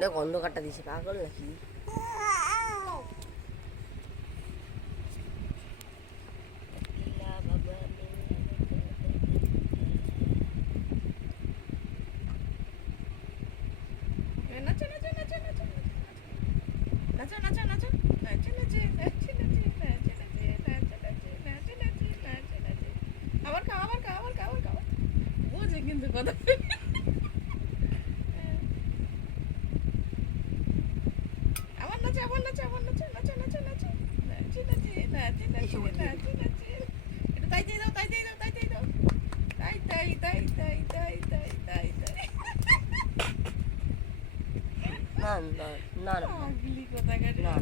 দেখ অন্ধকারটা দিছে পাগল নাকি? আবার খাও আবার খাও আবার খাও আবার খাও বুঝে কিন্তু কথা আবার নাচে আবার নাচে আবার নাচে নাচে নাচে নাচে নাচে নাচে নাচে নাচে নাচে নাচে এটা তাই দিয়ে দাও তাই দিয়ে দাও তাই দিয়ে দাও তাই তাই তাই তাই তাই তাই তাই তাই না না না না পাগলি কোথাকার না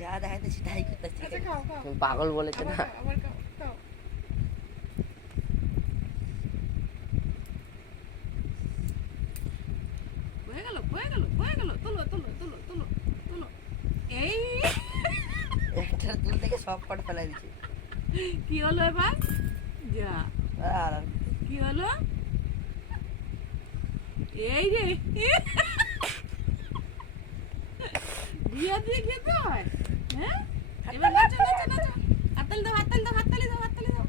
যা দেখাইতে সেটাই করতেছি। আচ্ছা খাও খাও তুমি পাগল বলেছে না। আবার খাও খাও হয়ে গেল হয়ে গেল হয়ে গেল তোলো তোলো তোলো তোলো তোলো এই একটা তুল থেকে সব কটা ফেলাই দিচ্ছে। কি হলো এবার যা আর কি হলো এই রে বিয়া দিয়ে খেতে হয় হ্যাঁ এবার নাচো নাচো নাচো হাততালি দাও হাততালি দাও হাততালি দাও হাততালি দাও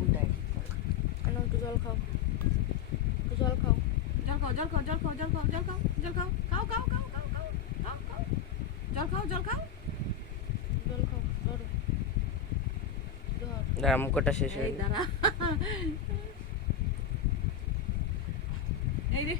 উল্টাই কেন একটু জল খাও একটু জল খাও জল খাও জল খাও জল খাও জল খাও জল খাও জল খাও খাও খাও খাও খাও খাও খাও খাও জল খাও জল খাও জল খাও ধরো ধর মুখটা শেষ হয়ে এই দাঁড়া এই রে